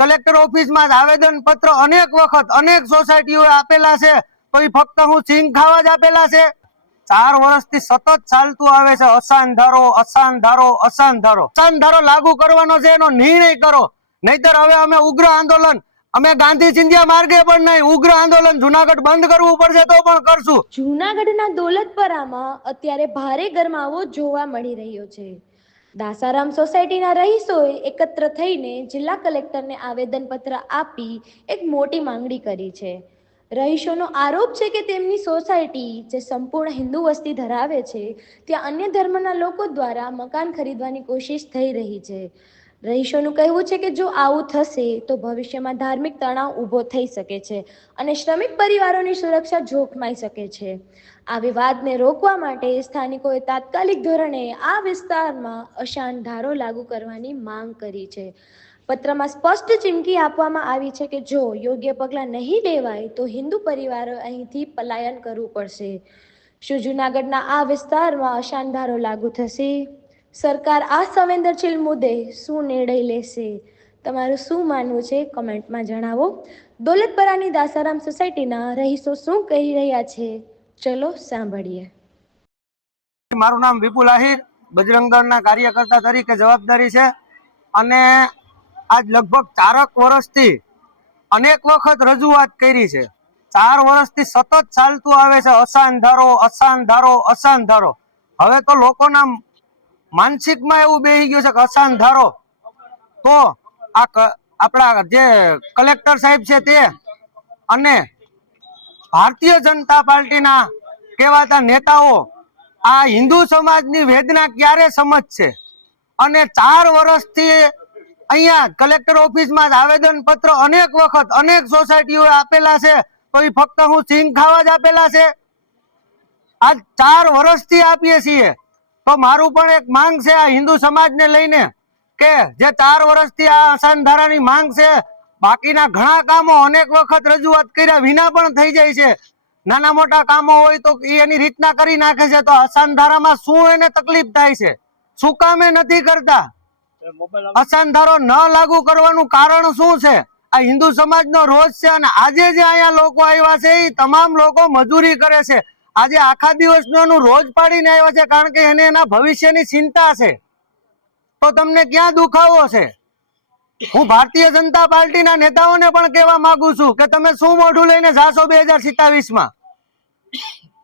Collector ઓફિસમાં આવેદન પત્ર અનેક વખત અનેક સોસાયટીઓ આપેલા છે. તો ફક્ત હું સિંગ ખાવા જ આપેલા છે. ચાર વર્ષથી સતત ચાલતું આવે છે. અસાન ધારો અસાન ધારો અસાન ધારો. અસાન ધારો લાગુ કરવાનો છે, એનો નિર્ણય કરો. નહીતર હવે અમે ઉગ્ર આંદોલન, અમે ગાંધી ચિંધ્યા માર્ગે પણ નહીં, ઉગ્ર આંદોલન જુનાગઢ બંધ કરવું પડશે તો પણ કરશું. જુનાગઢના દોલતપરામાં અત્યારે ભારે ગરમાવો જોવા મળી રહ્યો છે. દાસારામ સોસાયટીના રહીશોએ એકત્ર થઈને જિલ્લા કલેક્ટરને આવેદનપત્ર આપી એક મોટી માંગણી કરી છે. રહીશોનો આરોપ છે કે તેમની સોસાયટી જે સંપૂર્ણ હિન્દુ વસ્તી ધરાવે છે, ત્યાં અન્ય ધર્મના લોકો દ્વારા મકાન ખરીદવાની કોશિશ થઈ રહી છે. રહીશોનું કહેવું છે કે જો આવું થશે, તો ભવિષ્યમાં ધાર્મિક તણાવ ઊભો થઈ શકે છે અને શ્રમિક પરિવારોની સુરક્ષા જોખમાઈ શકે છે. આ વિવાદને રોકવા માટે સ્થાનિકોએ તાત્કાલિક ધોરણે આ વિસ્તારમાં અશાંત ધારો લાગુ કરવાની માંગ કરી છે. પત્રમાં સ્પષ્ટ ચીમકી આપવામાં આવી છે કે જો યોગ્ય પગલાં નહીં લેવાય, તો હિન્દુ પરિવારો અહીંથી પલાયન કરવું પડશે. શું જૂનાગઢના આ વિસ્તારમાં અશાંત ધારો લાગુ થશે? સરકાર આ સંવેદનશીલ મુદ્દે શું નિર્ણય લેશે? તમારું શું માનવું છે? કમેન્ટમાં જણાવો. દોલતપરાની દાસારામ સોસાયટીના રહીશો શું કહી રહ્યા છે? ચલો સાંભળીએ. મારું નામ વિપુલ આહિર બજરંગ દળના કાર્યકર્તા તરીકે જવાબદારી છે અને આજ લગભગ ચારક વર્ષથી અનેક વખત રજૂઆત કરી છે. ચાર વર્ષથી સતત ચાલતું આવે છે, અસાન ધારો અસાન ધારો અસાન ધારો. હવે તો લોકોના માનસિકમાં એવું બેસી ગયું છે કે અસાન ધારો. તો આ આપણા જે કલેક્ટર સાહેબ છે તે અને ભારતીય જનતા પાર્ટીના કહેવાતા નેતાઓ આ હિન્દુ સમાજની વેદના ક્યારે સમજશે? અને ચાર વર્ષથી અહીંયા કલેક્ટર ઓફિસમાં આવેદન પત્ર અનેક વખત અનેક સોસાયટીઓ આપેલા છે, તો એ ફક્ત હું સિંગ ખાવા જ આપેલા છે. આ ચાર વર્ષથી આપીએ છીએ. તો મારું પણ એક માંગ છે આ હિન્દુ સમાજને લઈને કે જે ચાર વર્ષથી આ અસાનધારાની માંગ છે બાકીના ઘણા કામો અનેક વખત રજૂઆત કર્યા વિના પણ થઈ જાય છે. નાના મોટા કામો હોય તો એ એની રીતના કરી નાખે છે તો અસાનધારામાં શું એને તકલીફ થાય છે? શું કામ એ નથી કરતા? અસાન ધારો ન લાગુ કરવાનું કારણ શું છે? આ હિન્દુ સમાજનો રોજ છે અને આજે જે અહીંયા લોકો આવ્યા છે એ તમામ લોકો મજૂરી કરે છે. આજે આખા દિવસનું રોજ પાડીને આવ્યા છે કારણ કે એને એના ભવિષ્યની ચિંતા છે. તો તમને ક્યાં દુખાવો છે? હું ભારતીય જનતા પાર્ટીના નેતાઓને પણ કહેવા માંગુ છું કે તમે શું મોઢું લઈને જાશો બે હજાર સિત્તાવીસમાં?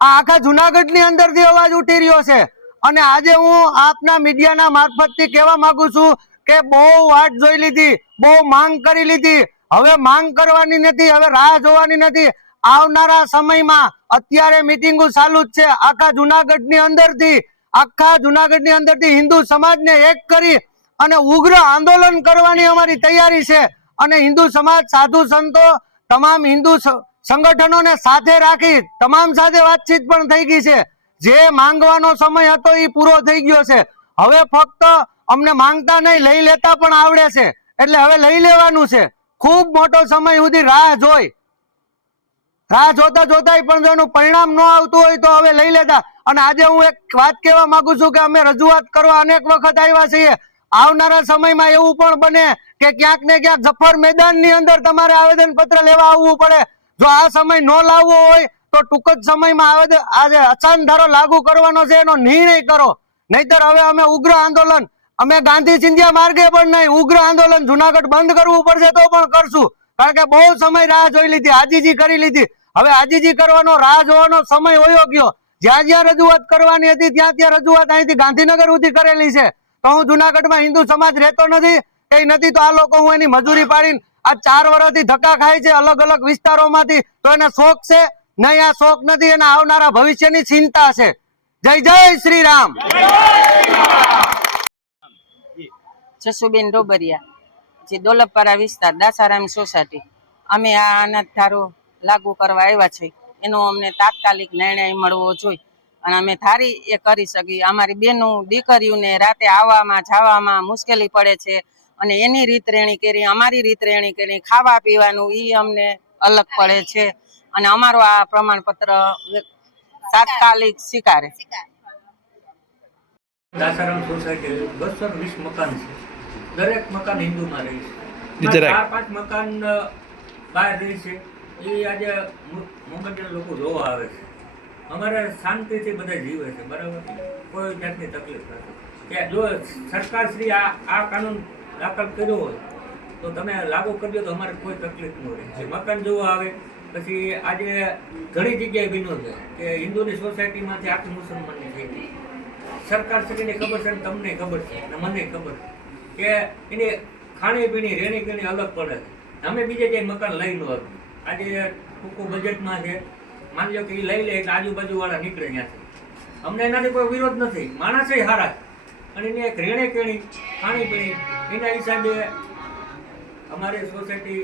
આ આખા જુનાગઢની અંદરથી અવાજ ઉઠી રહ્યો છે. અને આજે હું આપના મીડિયાના મારફતથી કહેવા માંગુ છું કે બહુ વાટ જોઈ લીધી, બહુ માંગ કરી લીધી. હવે માંગ કરવાની નથી, હવે રાહ જોવાની નથી. આવનારા સમયમાં અત્યારે મિટિંગો ચાલુ જ છે. આખા જુનાગઢની અંદરથી, આખા જુનાગઢની અંદરથી હિન્દુ સમાજને એક કરી અને ઉગ્ર આંદોલન કરવાની અમારી તૈયારી છે. અને હિન્દુ સમાજ, સાધુ સંતો, તમામ હિન્દુ સંગઠનોને સાથે રાખી તમામ સાથે વાતચીત પણ થઈ ગઈ છે. જે માંગવાનો સમય હતો એ પૂરો થઈ ગયો છે. હવે ફક્ત અમને માંગતા નહીં, લઈ લેતા પણ આવડે છે. એટલે હવે લઈ લેવાનું છે. ખૂબ મોટો સમય સુધી રાહ જોઈ. રાહ જોતા જોતા પણ જો એનું પરિણામ ન આવતું હોય તો હવે લઈ લેતા. અને આજે હું એક વાત કહેવા માંગુ છું કે અમે રજૂઆત કરવા અનેક વખત આવ્યા છીએ. આવનારા સમયમાં એવું પણ બને કે ક્યાંક ને ક્યાંક જફર મેદાનની અંદર તમારે આવેદન પત્ર લેવા આવવું પડે. જો આ સમય ન લાવવો હોય તો ટૂંક જ સમયમાં આવેદન આજે અચાન ધારો લાગુ કરવાનો છે, એનો નિર્ણય કરો. નહીતર હવે અમે ઉગ્ર આંદોલન, અમે ગાંધી ચિંધ્યા માર્ગે પણ નહીં, ઉગ્ર આંદોલન જુનાગઢ બંધ કરવું પડશે તો પણ કરશું. કારણ કે બહુ સમય રાહ જોઈ લીધી, આજીજી કરી લીધી. હવે આજીજી કરવાનો, રાહ જોવાનો સમય હોયો ગયો. જ્યાં જ્યાં રજૂઆત કરવાની હતી, ત્યાં ત્યાં રજૂઆત અહીંથી ગાંધીનગર સુધી કરેલી છે. તો હું જુનાગઢમાં હિન્દુ સમાજ રહેતો નથી, કઈ નથી, તો આ લોકો હું એની મજૂરી પાડીને આ ચાર વર્ષથી ધક્કા ખાય છે અલગ અલગ વિસ્તારોમાંથી, તો એને શોખ છે? નહીં, આ શોખ નથી, એના આવનારા ભવિષ્યની ચિંતા છે. જય જય શ્રી રામ. જસુબેન ડોબરિયા. જે દોલપરા વિસ્તાર, દાસારામ સોસાયટી, અમે આ અનાજ ધારો લાગુ કરવા આવ્યા છે. એનો અમને તાત્કાલિક નિર્ણય મળવો જોઈએ. અને અમે ધારી એ કરી શકીએ. અમારી બેનો દીકરીઓને રાતે આવવામાં, જવામાં મુશ્કેલી પડે છે. અને એની રીત રેણી કરી, અમારી રીત રેણી કરી, ખાવા પીવાનું એ અમને અલગ પડે છે. અને અમારું આ પ્રમાણપત્ર તાત્કાલિક સ્વીકારે. દાસારામ સોસાયટી બસો વીસ મકાન છે. દરેક મકાન હિન્દુમાં રહી છે. ચાર પાંચ મકાન બહાર રહી છે. એ આજે મુંબઈના લોકો જોવા આવે છે. અમારે શાંતિથી બધા જીવે છે બરાબર? કોઈ જાતની તકલીફ નથી. કે જો સરકારશ્રી આ આ કાનૂન દાખલ કર્યો હોય તો તમે લાગુ કરજો તો અમારે કોઈ તકલીફ ન રહે. મકાન જોવા આવે પછી આજે ઘણી જગ્યાએ બીનો છે કે હિન્દુની સોસાયટીમાંથી આખી મુસલમાનની થઈ ગઈ. સરકારશ્રીને ખબર છે તમને ખબર છે અને મને ખબર છે. કે એની ખાણીપીણી રહેણી કેણી અલગ પડે છે. અમે બીજે ક્યાંય મકાન લઈ લો હતું. આજે ટૂંકું બજેટમાં છે. માની લો કે એ લઈ લે એટલે આજુબાજુવાળા નીકળે ત્યાંથી. અમને એનાથી કોઈ વિરોધ નથી. માણસે હારા અને એની એક રેણે કેણી, ખાણી ખાણીપીણી એના હિસાબે અમારી સોસાયટી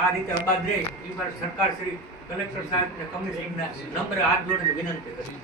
આ રીતે અબાદ રહે. એ પર સરકારશ્રી કલેક્ટર સાહેબ ને કમિશનરને નમ્ર હાથ જોડીને વિનંતી કરી